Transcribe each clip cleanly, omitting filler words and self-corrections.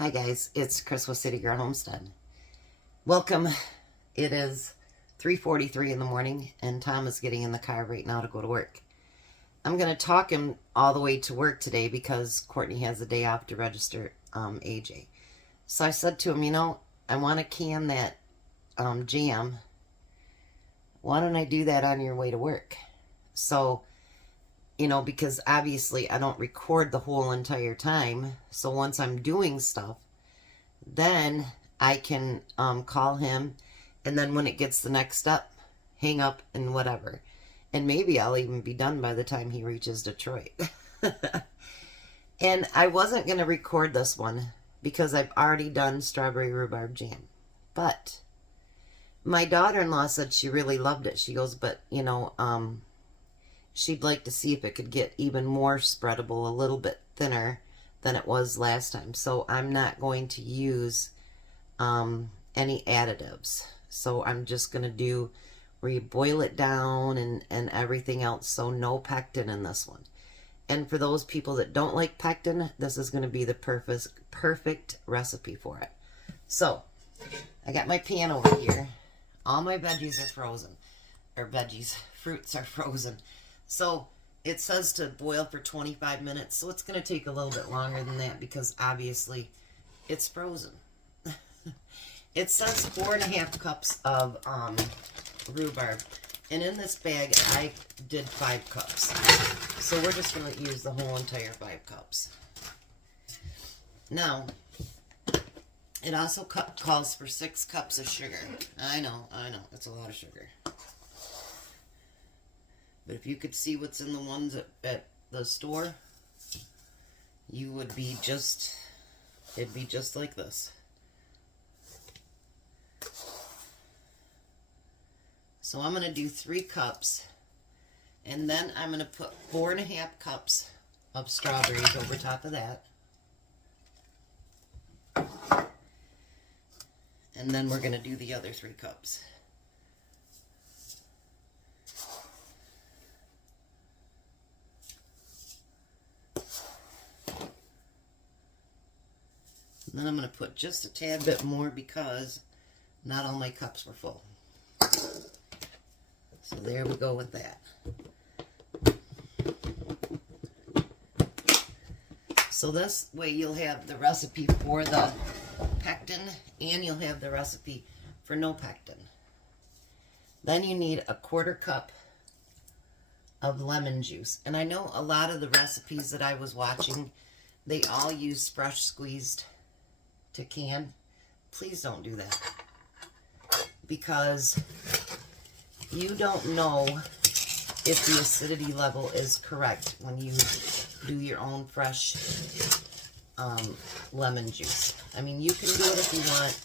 Hi guys, it's Chris with City Girl Homestead. Welcome. It is 3:43 in the morning and Tom is getting in the car right now to go to work. I'm going to talk him all the way to work today because Courtney has the day off to register AJ. So I said to him, I want to can that jam. Why don't I do that on your way to work? So, because obviously I don't record the whole entire time. So once I'm doing stuff, then I can call him. And then when it gets the next step, hang up and whatever. And maybe I'll even be done by the time he reaches Detroit. And I wasn't going to record this one because I've already done strawberry rhubarb jam. But my daughter-in-law said she really loved it. She goes, but, she'd like to see if it could get even more spreadable, a little bit thinner than it was last time. So I'm not going to use any additives. So I'm just going to do where you boil it down and everything else. So no pectin in this one. And for those people that don't like pectin, this is going to be the perfect recipe for it. So I got my pan over here. All my veggies are frozen. Or fruits are frozen. So it says to boil for 25 minutes. So it's going to take a little bit longer than that because obviously it's frozen. It says 4.5 cups of rhubarb. And in this bag, I did 5 cups. So we're just going to use the whole entire 5 cups. Now, it also calls for 6 cups of sugar. I know, it's a lot of sugar. But if you could see what's in the ones at the store, you would be it'd be just like this. So I'm going to do 3 cups, and then I'm going to put 4.5 cups of strawberries over top of that. And then we're going to do the other 3 cups. And then I'm going to put just a tad bit more because not all my cups were full. So there we go with that. So this way you'll have the recipe for the pectin and you'll have the recipe for no pectin. Then you need a 1/4 cup of lemon juice. And I know a lot of the recipes that I was watching, they all use fresh squeezed to can. Please don't do that because you don't know if the acidity level is correct when you do your own fresh lemon juice. I mean, you can do it if you want,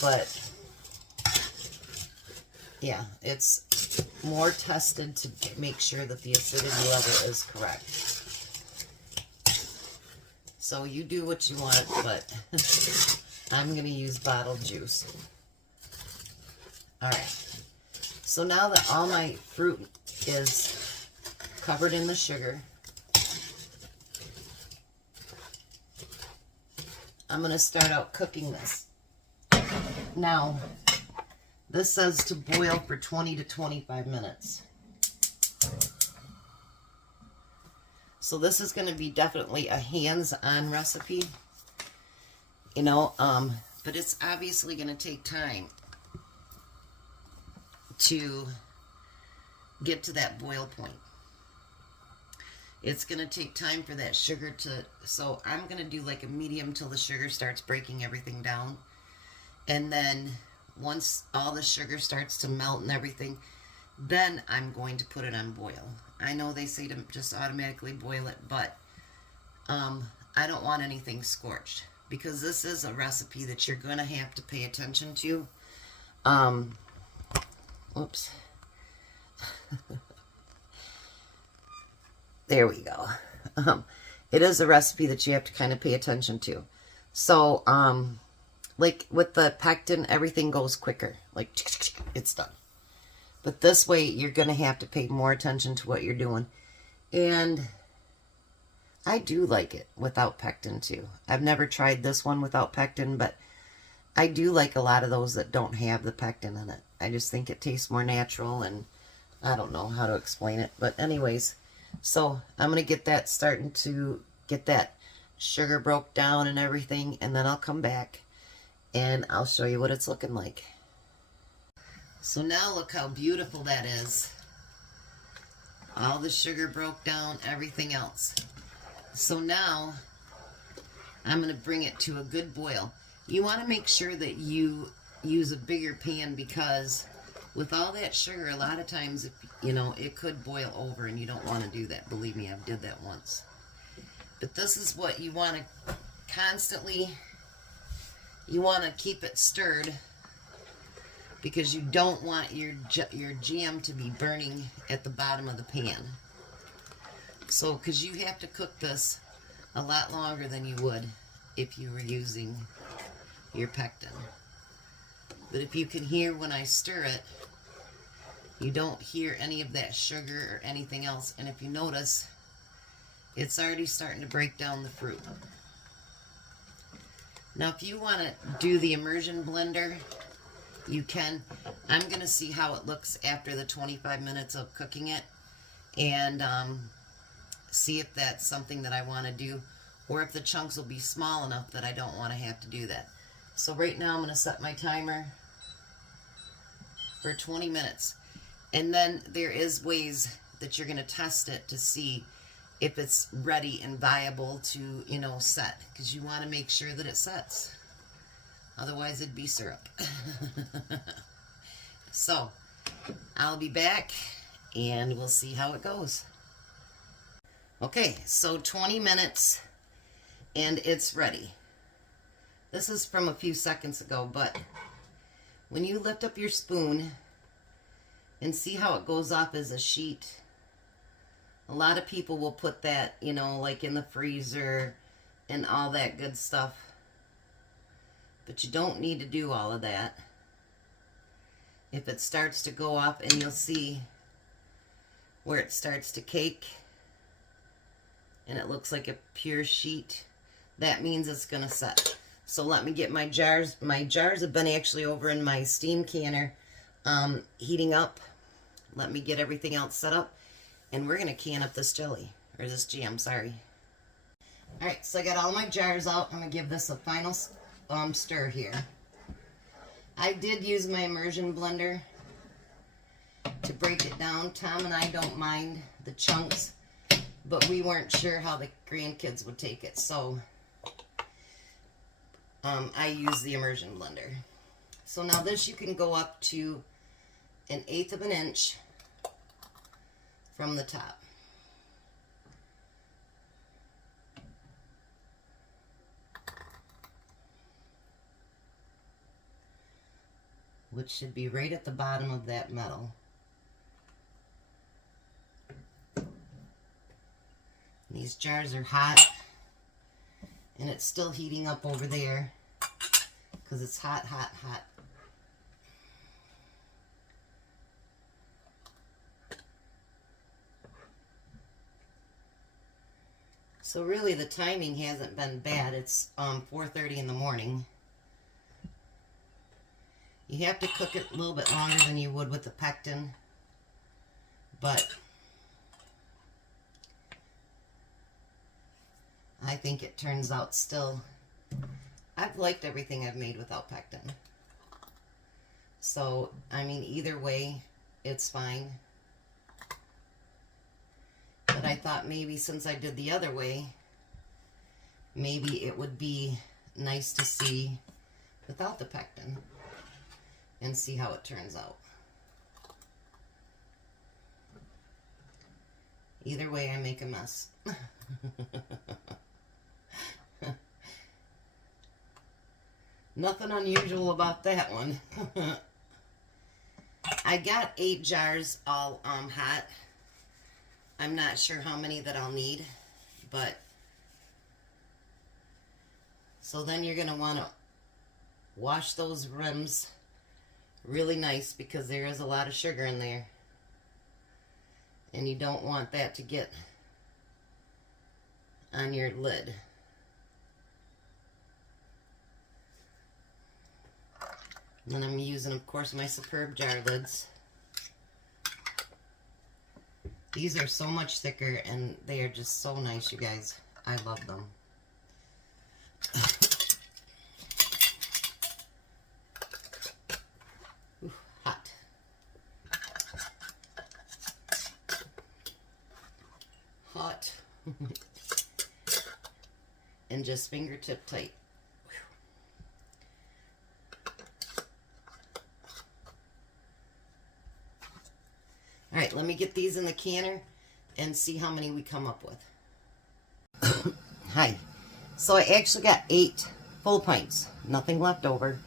but yeah, it's more tested to make sure that the acidity level is correct. So you do what you want, but I'm going to use bottled juice. Alright, so now that all my fruit is covered in the sugar, I'm going to start out cooking this. Now, this says to boil for 20 to 25 minutes. So this is going to be definitely a hands-on recipe, but it's obviously going to take time to get to that boil point. It's going to take time for that sugar so I'm going to do like a medium till the sugar starts breaking everything down. And then once all the sugar starts to melt and everything, then I'm going to put it on boil. I know they say to just automatically boil it, but I don't want anything scorched because this is a recipe that you're going to have to pay attention to. Oops. There we go. It is a recipe that you have to kind of pay attention to. So, like with the pectin, everything goes quicker. Like, it's done. But this way, you're going to have to pay more attention to what you're doing. And I do like it without pectin too. I've never tried this one without pectin, but I do like a lot of those that don't have the pectin in it. I just think it tastes more natural, and I don't know how to explain it. But anyways, so I'm going to get that starting to get that sugar broke down and everything, and then I'll come back and I'll show you what it's looking like. So now look how beautiful that is. All the sugar broke down, everything else. So now I'm going to bring it to a good boil. You want to make sure that you use a bigger pan, because with all that sugar, a lot of times, you know, it could boil over, and you don't want to do that. Believe me, I've did that once. But this is what you want to constantly, you want to keep it stirred, because you don't want your jam to be burning at the bottom of the pan. So, because you have to cook this a lot longer than you would if you were using your pectin. But if you can hear when I stir it, you don't hear any of that sugar or anything else. And if you notice, it's already starting to break down the fruit. Now, if you want to do the immersion blender, you can. I'm going to see how it looks after the 25 minutes of cooking it, and see if that's something that I want to do, or if the chunks will be small enough that I don't want to have to do that. So right now I'm going to set my timer for 20 minutes. And then there is ways that you're going to test it to see if it's ready and viable to, you know, set. Because you want to make sure that it sets. Otherwise it'd be syrup. So I'll be back and we'll see how it goes. Okay, so 20 minutes and it's ready. This is from a few seconds ago, but when you lift up your spoon and see how it goes off as a sheet, a lot of people will put that, you know, like in the freezer and all that good stuff. But you don't need to do all of that. If it starts to go off, and you'll see where it starts to cake and it looks like a pure sheet, that means it's going to set. So let me get my jars. My jars have been actually over in my steam canner heating up. Let me get everything else set up, and we're going to can up this jelly, or this jam, sorry. Alright, so I got all my jars out. I'm going to give this a final stir here. I did use my immersion blender to break it down. Tom and I don't mind the chunks, but we weren't sure how the grandkids would take it, so I use the immersion blender. So now this you can go up to 1/8 of an inch from the top. Which should be right at the bottom of that metal. These jars are hot, and it's still heating up over there because it's hot, hot, hot. So really the timing hasn't been bad. It's 4:30 in the morning. You have to cook it a little bit longer than you would with the pectin, but I think it turns out still. I've liked everything I've made without pectin. So, I mean, either way, it's fine. But I thought maybe since I did the other way, maybe it would be nice to see without the pectin and see how it turns out. Either way, I make a mess. Nothing unusual about that one. I got 8 jars all hot. I'm not sure how many that I'll need, but so then you're going to want to wash those rims really nice because there is a lot of sugar in there. And you don't want that to get on your lid. And then I'm using, of course, my Superb jar lids. These are so much thicker, and they are just so nice, you guys. I love them. Ooh, hot. Hot. And just fingertip tight. All right, let me get these in the canner and see how many we come up with. Hi. So I actually got 8 full pints. Nothing left over.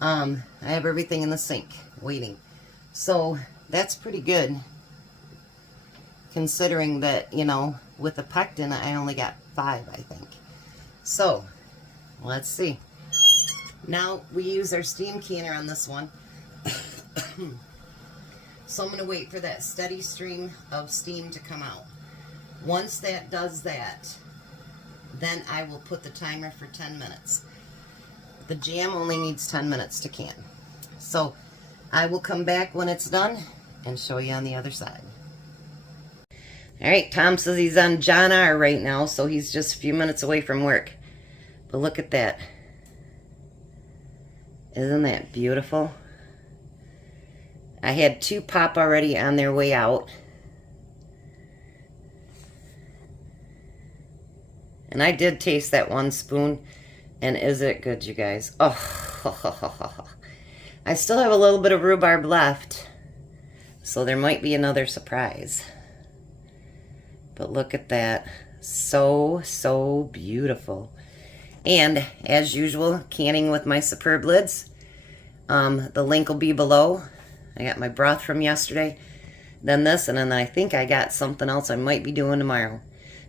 I have everything in the sink waiting. So that's pretty good. Considering that, you know, with the PECTIN, I only got 5, I think. So, let's see. Now, we use our steam canner on this one. So I'm going to wait for that steady stream of steam to come out. Once that does that, then I will put the timer for 10 minutes. The jam only needs 10 minutes to can. So I will come back when it's done and show you on the other side. All right, Tom says he's on John R right now, so he's just a few minutes away from work. But look at that. Isn't that beautiful? I had 2 pop already on their way out. And I did taste that 1 spoon. And is it good, you guys? Oh, I still have a little bit of rhubarb left. So there might be another surprise. But look at that. So, so beautiful. And as usual, canning with my Superb lids. The link will be below. I got my broth from yesterday, then this, and then I think I got something else I might be doing tomorrow.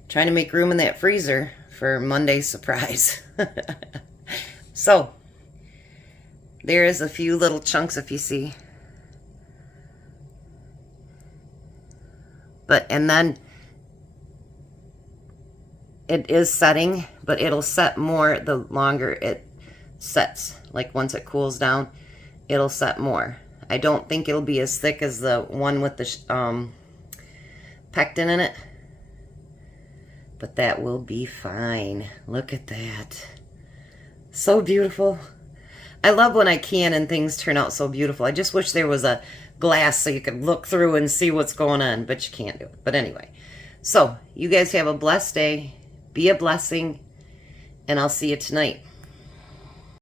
Trying to make room in that freezer for Monday's surprise. So, there is a few little chunks if you see. And then it is setting, but it'll set more the longer it sets. Like once it cools down, it'll set more. I don't think it'll be as thick as the one with the PECTIN in it. But that will be fine. Look at that. So beautiful. I love when I can and things turn out so beautiful. I just wish there was a glass so you could look through and see what's going on. But you can't do it. But anyway. So, you guys have a blessed day. Be a blessing. And I'll see you tonight.